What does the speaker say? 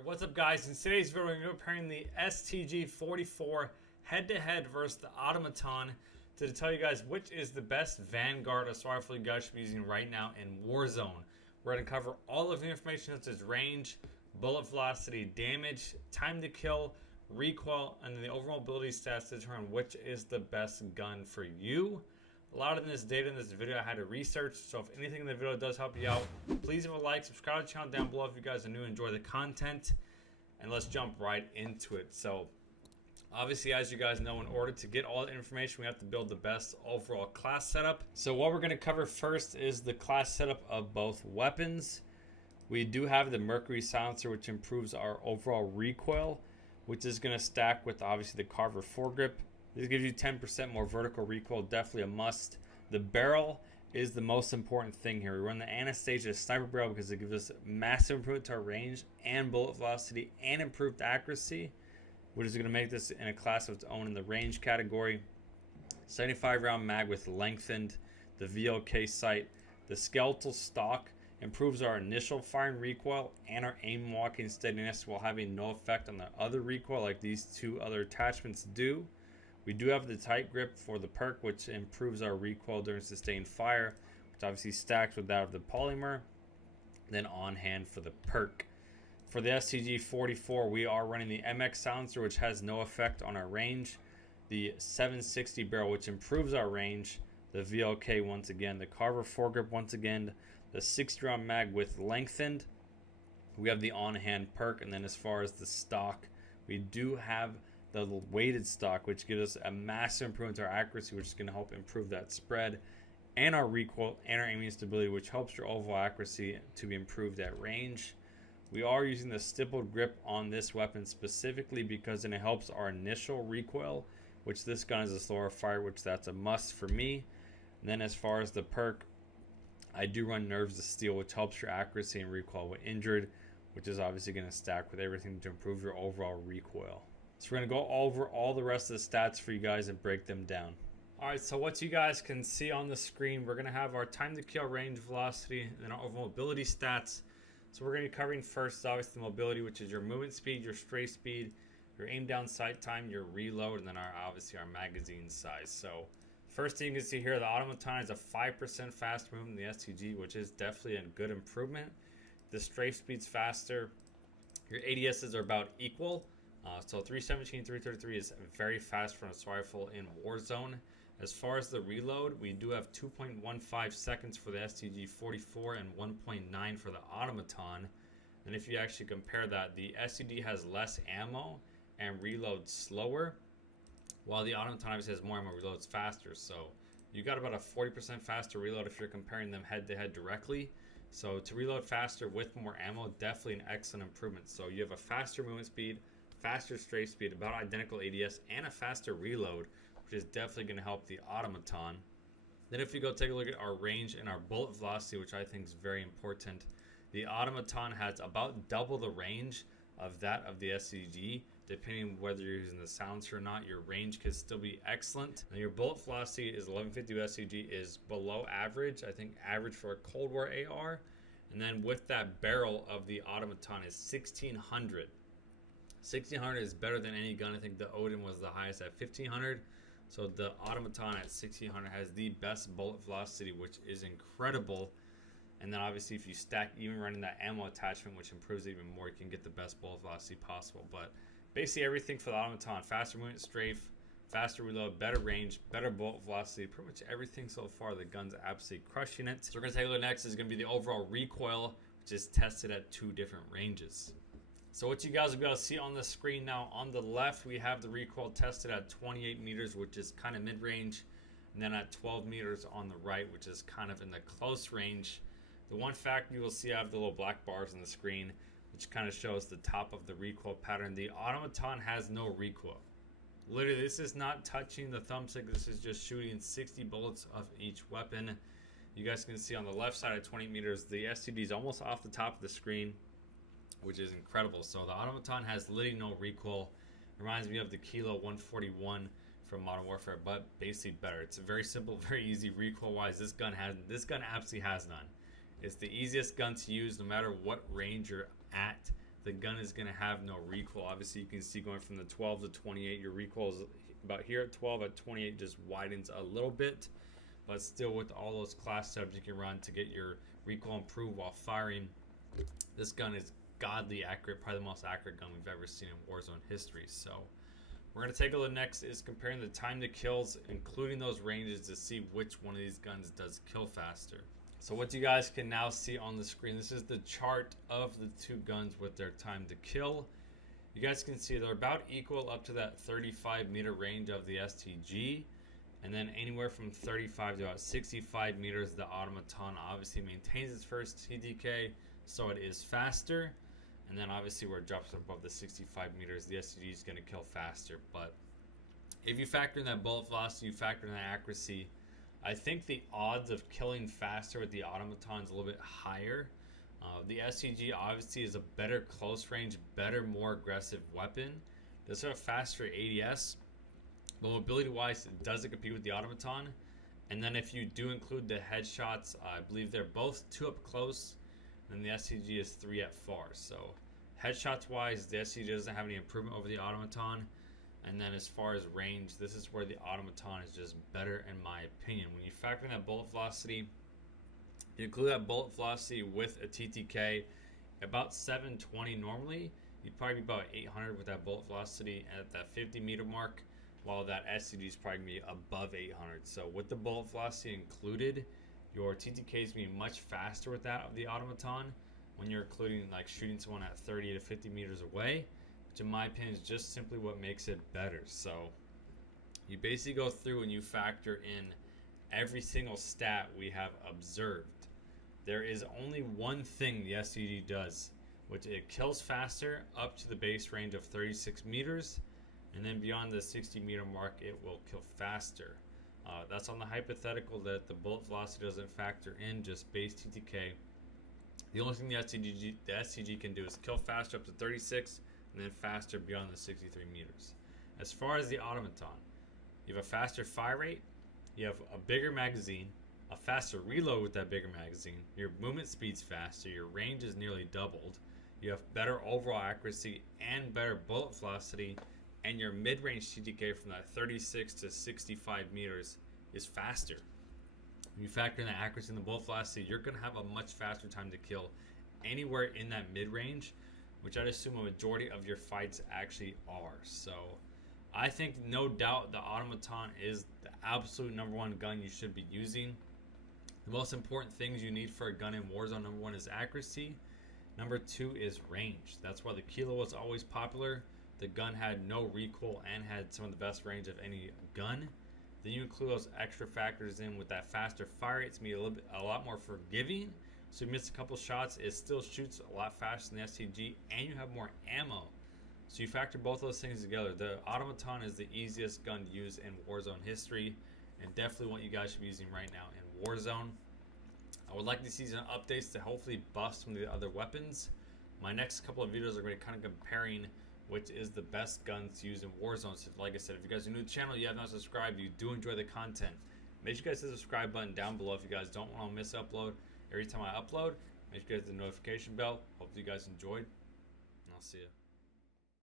Alright, what's up guys? In today's video, we're going to be comparing the STG-44 head-to-head versus the Automaton to tell you guys which is the best Vanguard assault rifle you guys should be using right now in Warzone. We're going to cover all of the information such as range, bullet velocity, damage, time to kill, recoil, and then the overall ability stats to determine which is the best gun for you. A lot of this data in this video I had to research, so if anything in the video does help you out, please leave a like, subscribe to the channel down below if you guys are new and enjoy the content, and let's jump right into it. So obviously, as you guys know, in order to get all the information, we have to build the best overall class setup. So what we're going to cover first is the class setup of both weapons. We do have the Mercury silencer, which improves our overall recoil, which is going to stack with obviously the Carver foregrip. This gives you 10% more vertical recoil, definitely a must. The barrel is the most important thing here. We run the Anastasia sniper barrel because it gives us massive improvement to our range and bullet velocity and improved accuracy, which is going to make this in a class of its own in the range category. 75 round mag with lengthened, the VLK sight. The skeletal stock improves our initial firing recoil and our aim walking steadiness while having no effect on the other recoil like these two other attachments do. We do have the tight grip for the perk, which improves our recoil during sustained fire, which obviously stacks with that of the polymer. Then on hand for the perk. For the STG-44, we are running the MX silencer, which has no effect on our range. The 760 barrel, which improves our range. The VLK once again. The Carver foregrip once again. The 60 round mag with lengthened. We have the on hand perk, and then as far as the stock, we do have the weighted stock, which gives us a massive improvement to our accuracy, which is going to help improve that spread and our recoil and our aiming stability, which helps your overall accuracy to be improved at range. We are using the stippled grip on this weapon specifically because then it helps our initial recoil, which this gun is a slower fire, which that's a must for me. And then as far as the perk, I do run Nerves of Steel, which helps your accuracy and recoil when injured, which is obviously going to stack with everything to improve your overall recoil. So we're going to go over all the rest of the stats for you guys and break them down. Alright, so what you guys can see on the screen, we're going to have our time to kill, range, velocity, and then our overall mobility stats. So we're going to be covering first, obviously, the mobility, which is your movement speed, your strafe speed, your aim down sight time, your reload, and then obviously our magazine size. So first thing you can see here, the Automaton is a 5% faster movement than the STG, which is definitely a good improvement. The strafe speed's faster. Your ADSs are about equal. So 317, 333 is very fast for an assault rifle in Warzone. As far as the reload, we do have 2.15 seconds for the STG-44 and 1.9 for the Automaton. And if you actually compare that, the STG has less ammo and reloads slower, while the Automaton obviously has more ammo, reloads faster. So you got about a 40% faster reload if you're comparing them head to head directly. So to reload faster with more ammo, definitely an excellent improvement. So you have a faster movement speed, faster strafe speed, about identical ADS, and a faster reload, which is definitely going to help the Automaton. Then if you go take a look at our range and our bullet velocity, which I think is very important, the Automaton has about double the range of that of the STG. Depending whether you're using the silencer or not, your range could still be excellent. And your bullet velocity is 1150 with STG is below average. I think average for a Cold War AR. And then with that barrel of the Automaton is 1600. 1600 is better than any gun. I think the Odin was the highest at 1500. So the Automaton at 1600 has the best bullet velocity, which is incredible. And then obviously if you stack even running that ammo attachment, which improves it even more, you can get the best bullet velocity possible. But basically everything for the Automaton, faster movement strafe, faster reload, better range, better bullet velocity, pretty much everything so far. The gun's absolutely crushing it. So we're going to take a look next is going to be the overall recoil, which is tested at 2 different ranges. So what you guys will be able to see on the screen now, on the left, we have the recoil tested at 28 meters, which is kind of mid-range, and then at 12 meters on the right, which is kind of in the close range. The one fact you will see, I have the little black bars on the screen, which kind of shows the top of the recoil pattern. The Automaton has no recoil. Literally, this is not touching the thumbstick. This is just shooting 60 bullets of each weapon. You guys can see on the left side at 20 meters, the STG is almost off the top of the screen, which is incredible. So the Automaton has literally no recoil. It reminds me of the Kilo 141 from Modern Warfare, but basically better. It's a very simple, very easy recoil wise. This gun absolutely has none. It's the easiest gun to use no matter what range you're at. the gun is going to have no recoil. Obviously, you can see going from the 12 to 28, your recoil is about here at 12. At 28, just widens a little bit. But still, with all those class setups you can run to get your recoil improved while firing, this gun is godly accurate, probably the most accurate gun we've ever seen in Warzone history. So we're going to take a look next is comparing the time to kills, including those ranges, to see which one of these guns does kill faster. So what you guys can now see on the screen, this is the chart of the two guns with their time to kill. You guys can see they're about equal up to that 35 meter range of the STG. And then anywhere from 35 to about 65 meters, the Automaton obviously maintains its first TDK, so it is faster. And then obviously where it drops above the 65 meters, the STG is going to kill faster. But if you factor in that bullet velocity, you factor in that accuracy, I think the odds of killing faster with the Automaton is a little bit higher. The STG obviously is a better close range, better, more aggressive weapon. Does have a faster ADS. But mobility-wise, it doesn't compete with the Automaton. And then if you do include the headshots, I believe they're both 2 up close, and the STG is 3 at far. So headshots-wise, the STG doesn't have any improvement over the Automaton. And then as far as range, this is where the Automaton is just better in my opinion. When you factor in that bullet velocity, you include that bullet velocity with a TTK, about 720 normally. You'd probably be about 800 with that bullet velocity at that 50 meter mark, while that STG is probably going to be above 800. So with the bullet velocity included, your TTK is going to be much faster with that of the Automaton when you're including like shooting someone at 30 to 50 meters away, which in my opinion is just simply what makes it better. So you basically go through and you factor in every single stat we have observed. There is only one thing the STG does, which it kills faster up to the base range of 36 meters. And then beyond the 60 meter mark, it will kill faster. That's on the hypothetical that the bullet velocity doesn't factor in, just base TTK. The only thing the STG can do is kill faster up to 36 and then faster beyond the 63 meters. As far as the Automaton, you have a faster fire rate, you have a bigger magazine, a faster reload with that bigger magazine, your movement speed's faster, your range is nearly doubled, you have better overall accuracy and better bullet velocity, and your mid-range TTK from that 36 to 65 meters is faster. When you factor in the accuracy and the bullet velocity, you're going to have a much faster time to kill anywhere in that mid-range, which I'd assume a majority of your fights actually are. So I think no doubt the Automaton is the absolute #1 gun you should be using. The most important things you need for a gun in Warzone, #1 is accuracy. #2 is range. That's why the Kilo was always popular. The gun had no recoil and had some of the best range of any gun. Then you include those extra factors in with that faster fire rate. It's going to be a lot more forgiving. So you miss a couple shots, it still shoots a lot faster than the STG, and you have more ammo. So you factor both those things together. The Automaton is the easiest gun to use in Warzone history, and definitely what you guys should be using right now in Warzone. I would like to see some updates to hopefully buff some of the other weapons. My next couple of videos are going to be kind of comparing which is the best guns to use in Warzone. So like I said, if you guys are new to the channel, you have not subscribed, you do enjoy the content, make sure you guys hit the subscribe button down below if you guys don't want to miss upload. Every time I upload, make sure you guys hit the notification bell. Hopefully you guys enjoyed, and I'll see you.